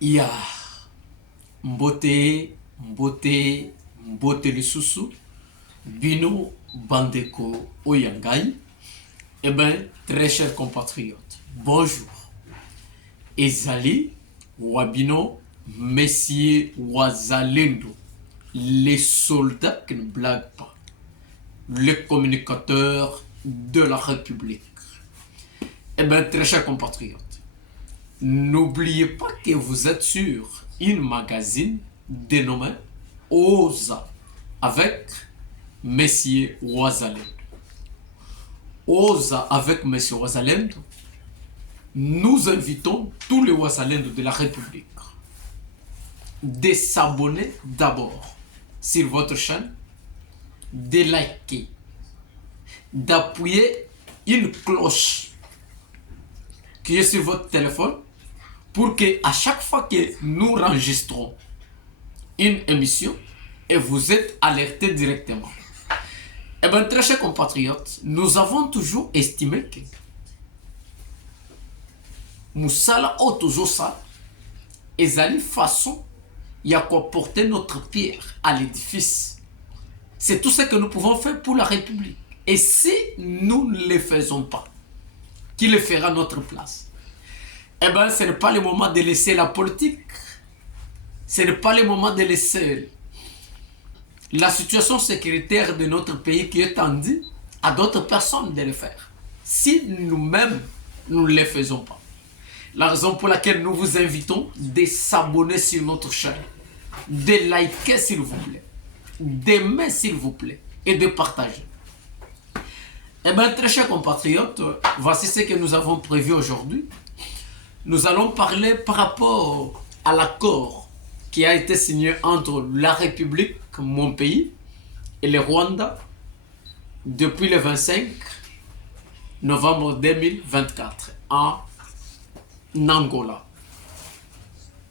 Ya mbote lisusu bino bandeko oyangai. Eh bien, très chers compatriotes, bonjour. Ezali wabino messieurs wazalendo, les soldats qui ne blaguent pas, les communicateurs de la République. Eh bien, très chers compatriotes, n'oubliez pas que vous êtes sur une magazine dénommée OSA avec Monsieur Wazalendo. OSA avec Monsieur Wazalendo, nous invitons tous les Wazalendo de la République de s'abonner d'abord sur votre chaîne, de liker, d'appuyer une cloche qui est sur votre téléphone pour que à chaque fois que nous enregistrons une émission, et vous êtes alerté directement. Eh bien, très chers compatriotes, nous avons toujours estimé que Moussala Otozosa ezali façon ya quoi porter notre pierre à l'édifice. C'est tout ce que nous pouvons faire pour la République. Et si nous ne le faisons pas, qui le fera à notre place? Eh bien, ce n'est pas le moment de laisser la politique. Ce n'est pas le moment de laisser la situation sécuritaire de notre pays qui est tendue à d'autres personnes de le faire. Si nous-mêmes, nous ne le faisons pas. La raison pour laquelle nous vous invitons de s'abonner sur notre chaîne, de liker s'il vous plaît, d'aimer s'il vous plaît et de partager. Eh bien, très chers compatriotes, voici ce que nous avons prévu aujourd'hui. Nous allons parler par rapport à l'accord qui a été signé entre la République, mon pays, et le Rwanda depuis le 25 novembre 2024 en Angola.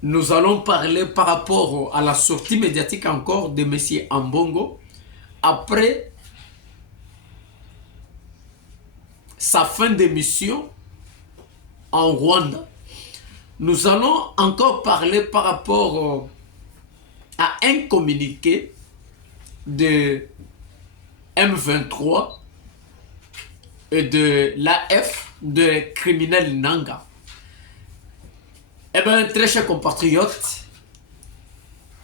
Nous allons parler par rapport à la sortie médiatique encore de M. Ambongo après sa fin de mission en Rwanda. Nous allons encore parler par rapport à un communiqué de M23 et de l'AF de criminels Nanga. Eh bien, très chers compatriotes,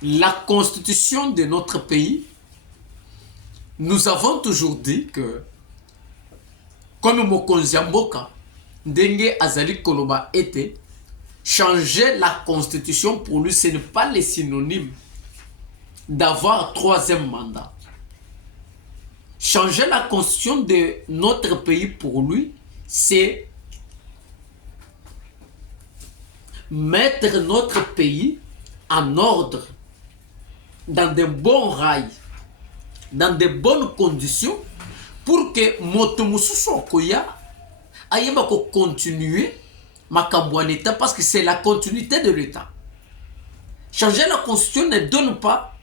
la constitution de notre pays, nous avons toujours dit que, comme Mokonzi Mboka, Ndenge Azali Koloba était, changer la constitution pour lui, ce n'est pas le synonyme d'avoir un troisième mandat. Changer la constitution de notre pays pour lui, c'est mettre notre pays en ordre, dans de bons rails, dans de bonnes conditions, pour que Motomusu Sokoya aille continuer makambo à l'État, parce que c'est la continuité de l'État. Changer la constitution ne donne pas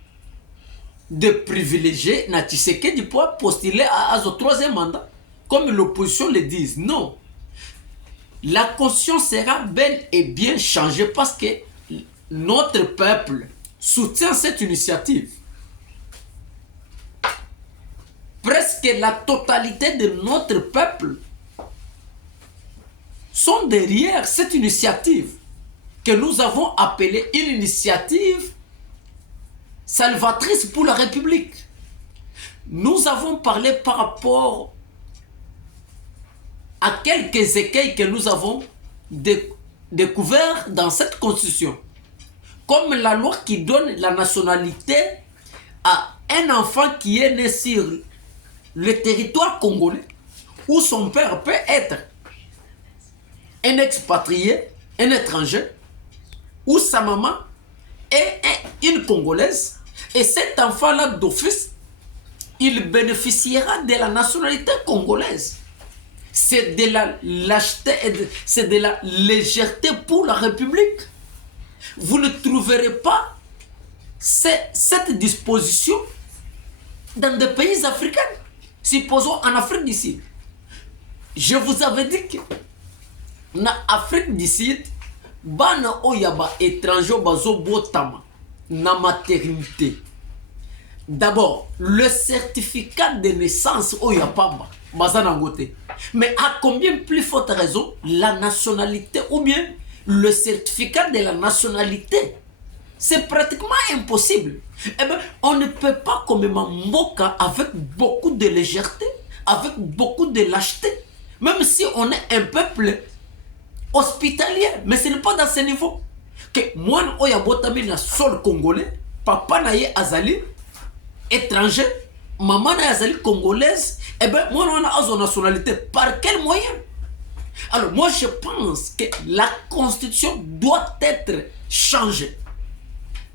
de privilégiés na Tshisekedi pour postuler à son troisième mandat, comme l'opposition le dit. Non. La constitution sera bel et bien changée parce que notre peuple soutient cette initiative. Presque la totalité de notre peuple sont derrière cette initiative que nous avons appelée une initiative salvatrice pour la République. Nous avons parlé par rapport à quelques écueils que nous avons découverts dans cette constitution. Comme la loi qui donne la nationalité à un enfant qui est né sur le territoire congolais, où son père peut être un expatrié, un étranger, où sa maman est une Congolaise, et cet enfant-là d'office, il bénéficiera de la nationalité congolaise. C'est de la lâcheté, c'est de la légèreté pour la République. Vous ne trouverez pas cette disposition dans des pays africains. Supposons en Afrique du Sud. Je vous avais dit que en Afrique du Sud, bana oya ba étranger bazo botama na maternité. D'abord, le certificat de naissance oya pamba bazana ngote. Mais à combien plus forte raison la nationalité ou bien le certificat de la nationalité? C'est pratiquement impossible. Eh bien, on ne peut pas comme Mboka avec beaucoup de légèreté, avec beaucoup de lâcheté, même si on est un peuple hospitalier. Mais ce n'est pas dans ce niveau. Que moi, oya botami na sol congolais, papa na ye azali étranger, maman na azali congolaise, eh bien, moi, on a son nationalité. Par quel moyen? Alors, moi, je pense que la constitution doit être changée.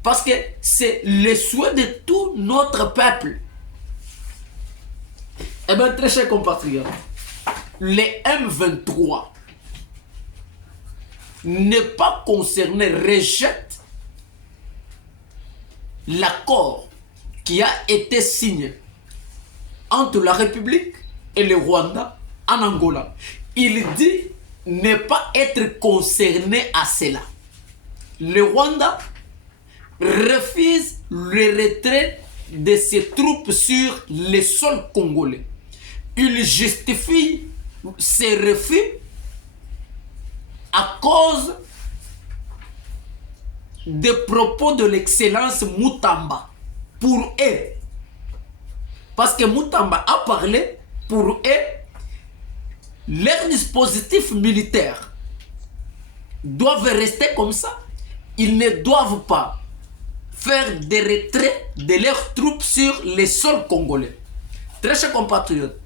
Parce que c'est le souhait de tout notre peuple. Eh bien, très chers compatriotes, les M23 n'est pas concerné, rejette l'accord qui a été signé entre la République et le Rwanda en Angola. Il dit ne pas être concerné à cela. Le Rwanda refuse le retrait de ses troupes sur le sol congolais. Il justifie ses refus à cause des propos de l'excellence Mutamba. Pour eux, parce que Mutamba a parlé, pour eux, leurs dispositifs militaires doivent rester comme ça. Ils ne doivent pas faire des retraits de leurs troupes sur les sols congolais. Très chers compatriotes,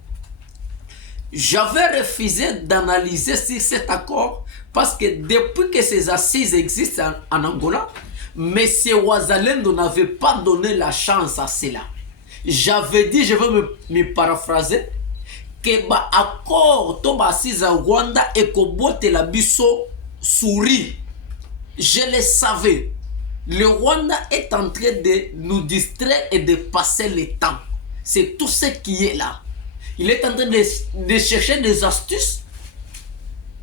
j'avais refusé d'analyser sur cet accord parce que depuis que ces assises existent en Angola, M. Ouazalendo n'avait pas donné la chance à cela. J'avais dit, je vais me paraphraser, que l'accord de l'assise à Rwanda et que la biso sourit. Je le savais. Le Rwanda est en train de nous distraire et de passer le temps. C'est tout ce qui est là. Il est en train de chercher des astuces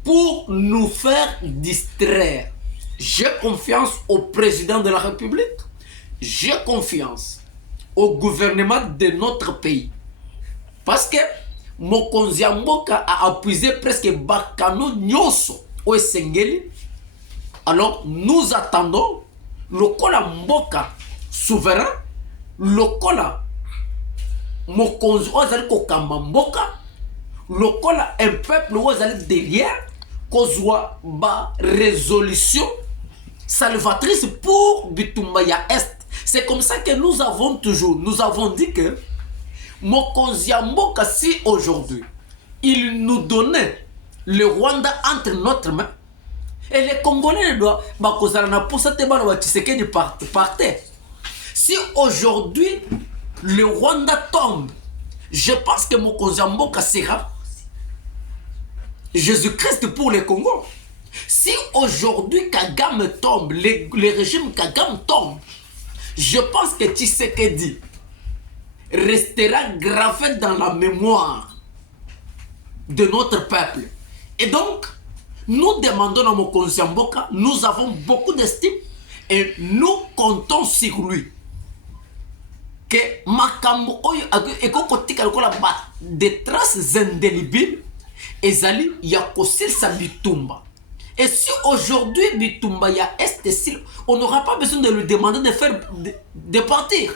pour nous faire distraire. J'ai confiance au président de la République. J'ai confiance au gouvernement de notre pays. Parce que Mokonzi Mboka a appuyé presque Bakano Nyoso au Sengeli. Alors nous attendons Lokola Mboka souverain, Lokola Mokonzi Ozali Kokamba Mboka, Lokola un peuple Ozali derrière, Kozwa ba résolution salvatrice pour Bitumbaya Est. C'est comme ça que nous avons dit que Mokonzi Mboka, si aujourd'hui il nous donnait le Rwanda entre notre main, et les Congolais ne doivent pas pour ça partait. Si aujourd'hui le Rwanda tombe, je pense que Mokonzi Mboka sera Jésus-Christ pour les Congos. Si aujourd'hui Kagame tombe, le régime Kagame tombe, je pense que Tshisekedi restera gravé dans la mémoire de notre peuple. Et donc, nous demandons à Mokonzi Mboka, nous avons beaucoup d'estime et nous comptons sur lui. Que Makambo Oyo ekokotika lokola des traces indélébiles ezali yakosil sa Bitumba. Et si aujourd'hui Bitumba ya est, on n'aura pas besoin de lui demander de partir.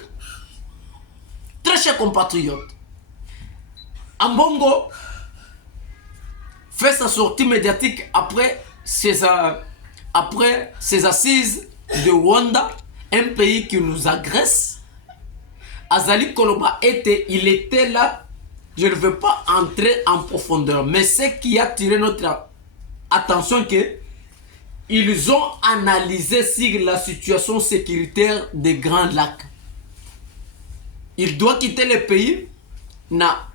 Très chers compatriotes, Ambongo fait sa sortie médiatique après ses assises de Rwanda, un pays qui nous agresse. Azali Koloba il était là. Je ne veux pas entrer en profondeur, mais ce qui a attiré notre attention, que ils ont analysé sur la situation sécuritaire des Grands Lacs. Il doit quitter le pays na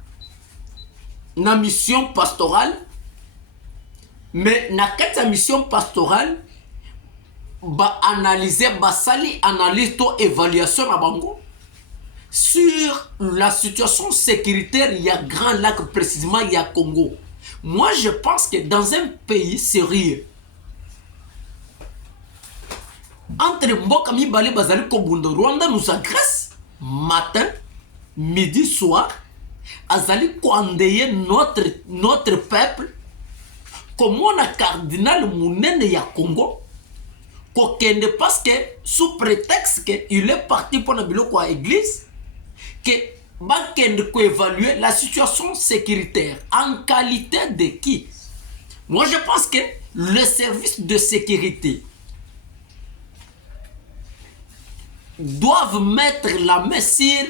mission pastorale, mais na kati mission pastorale ba analyser basali analyse to évaluation na bango sur la situation sécuritaire, il y a Grand Lac, précisément il y a Congo. Moi je pense que dans un pays sérieux, entre mboka mibale bazali kobunda, Rwanda nous agresse matin, midi, soir, azali koandeye notre peuple, comme on a cardinal Mounene ya Congo, kokende parce que sous prétexte qu'il est parti pour la biloko à église, que bakende ko évaluer la situation sécuritaire en qualité de qui? Moi je pense que le service de sécurité doivent mettre la main sur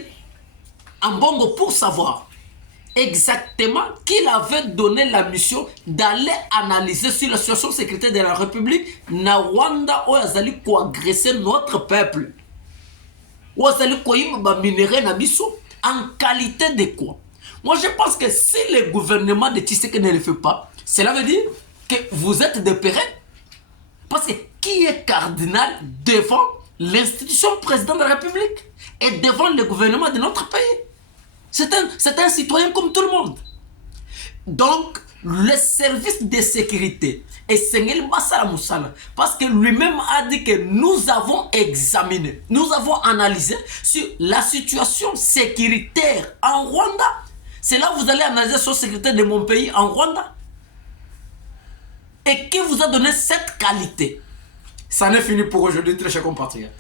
en bongo pour savoir exactement qui avait donné la mission d'aller analyser sur la situation sécuritaire de la République na Rwanda où azali ko agresser notre peuple, où azali ko yima minerai na biso en qualité de quoi? Moi je pense que si le gouvernement de Tshisekedi ne le fait pas, cela veut dire que vous êtes des périls, parce que qui est cardinal devant l'institution président de la République et devant le gouvernement de notre pays? C'est un citoyen comme tout le monde. Donc, le service de sécurité est Sengel Bassala Moussala, parce que lui-même a dit que nous avons examiné, nous avons analysé sur la situation sécuritaire en Rwanda. C'est là que vous allez analyser la situation sécuritaire de mon pays en Rwanda. Et qui vous a donné cette qualité? Ça n'est fini pour aujourd'hui, très chers compatriotes.